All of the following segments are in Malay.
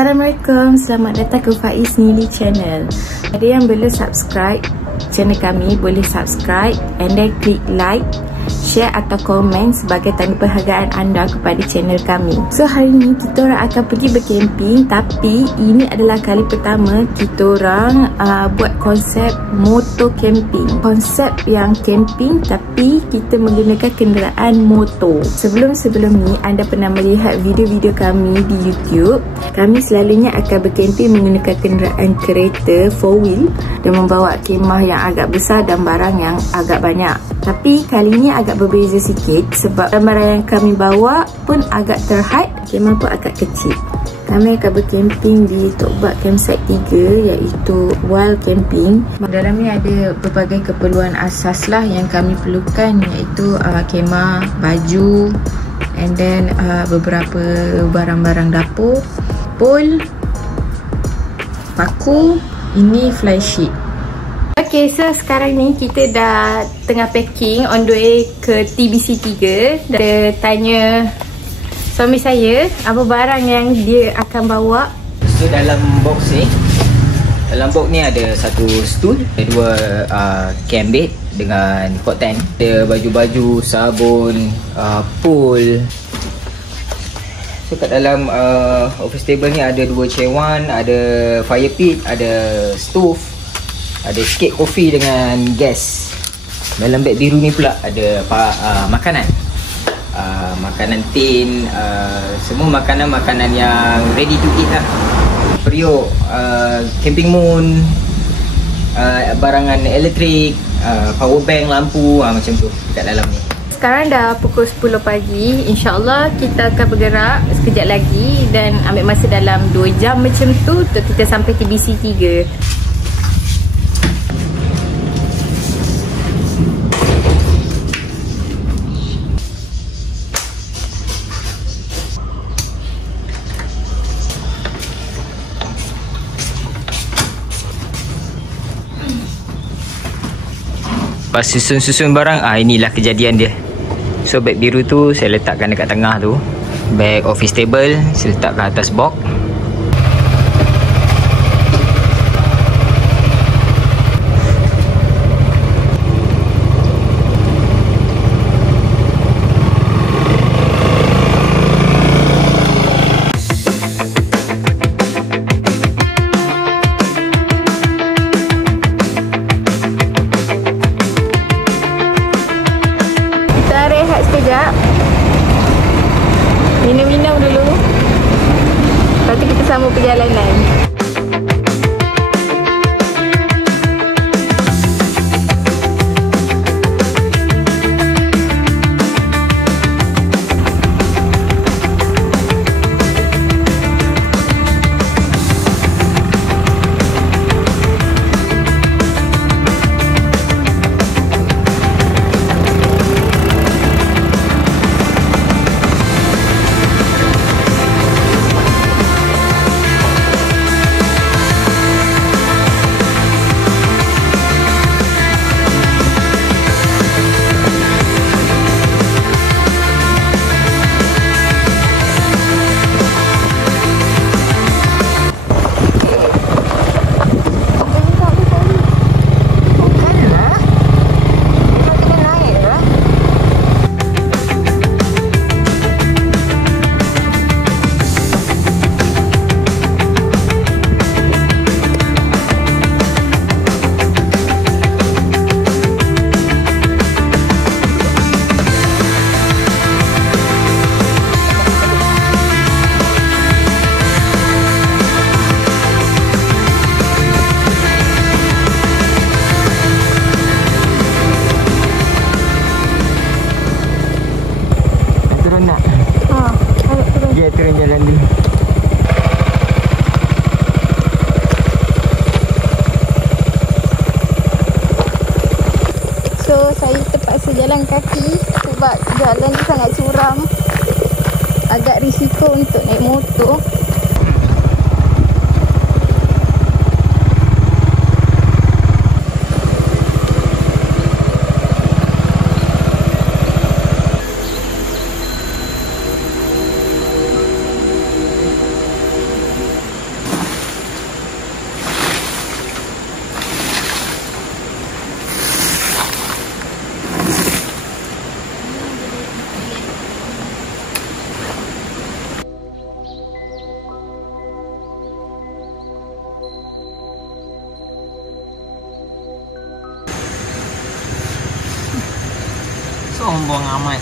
Assalamualaikum, selamat datang ke Faiz Nili Channel. Ada yang belum subscribe channel kami, boleh subscribe and then klik like, share atau komen sebagai tanda penghargaan anda kepada channel kami. So hari ni kita orang akan pergi berkemping, tapi ini adalah kali pertama kita orang buat konsep motor camping. Konsep yang camping tapi kita menggunakan kenderaan motor. Sebelum ni anda pernah melihat video-video kami di YouTube. Kami selalunya akan berkemping menggunakan kenderaan kereta 4-wheel dan membawa kemah yang agak besar dan barang yang agak banyak. Tapi kali ini agak berbeza sikit sebab barang yang kami bawa pun agak terhad, kemah pun agak kecil. Kami akan berkemping di Tokbak Campsite 3 iaitu Wild Camping. Dalam ni ada berbagai keperluan asas lah yang kami perlukan, iaitu kemah, baju, and then beberapa barang-barang dapur, pol, paku, ini fly sheet. Okay, so sekarang ni kita dah tengah packing on the way ke TBC 3. Dah tanya suami saya apa barang yang dia akan bawa. So dalam box ni ada satu stool, ada dua camp bed dengan hot tent, ada baju-baju, sabun, pool. So kat dalam office table ni ada dua cawan, ada fire pit, ada stove, ada sikit kopi dengan gas. Dalam beg biru ni pula ada makanan, makanan tin, semua makanan-makanan yang ready to eat lah. Periuk, camping moon, barangan elektrik, power bank, lampu, macam tu kat dalam ni. Sekarang dah pukul 10 pagi. InsyaAllah kita akan bergerak sekejap lagi dan ambil masa dalam 2 jam macam tu untuk kita sampai TBC 3. Pas susun-susun barang, inilah kejadian dia. So beg biru tu saya letakkan dekat tengah tu. Beg office table saya letakkan atas box. Sekejap, minum-minum dulu, lepas tu kita sambung perjalanan. Turun jalan dulu. So saya terpaksa jalan kaki sebab jalan tu sangat curam. Agak risiko untuk naik motor. Sombong amat.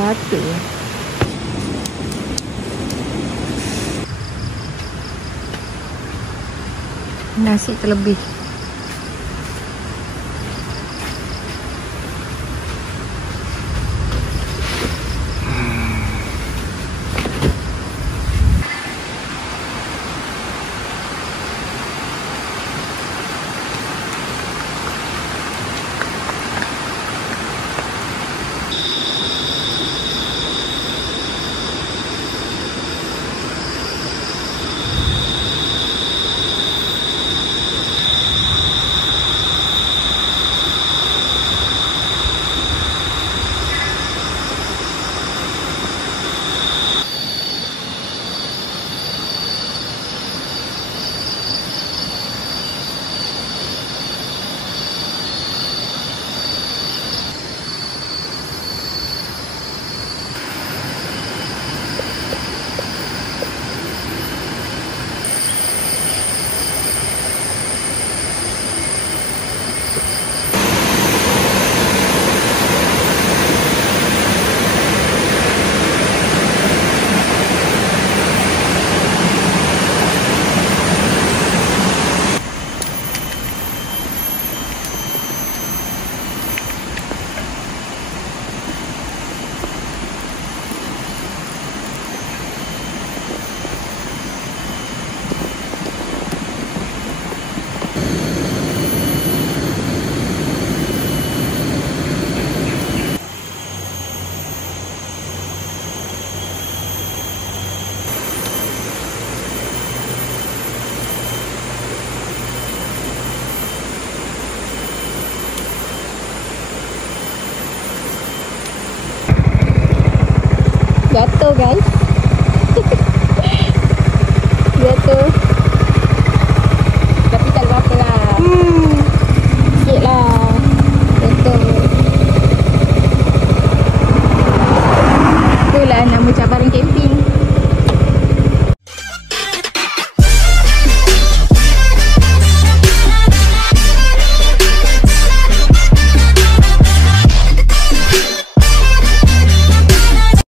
Rata. Nasi terlebih. Jatuh guys.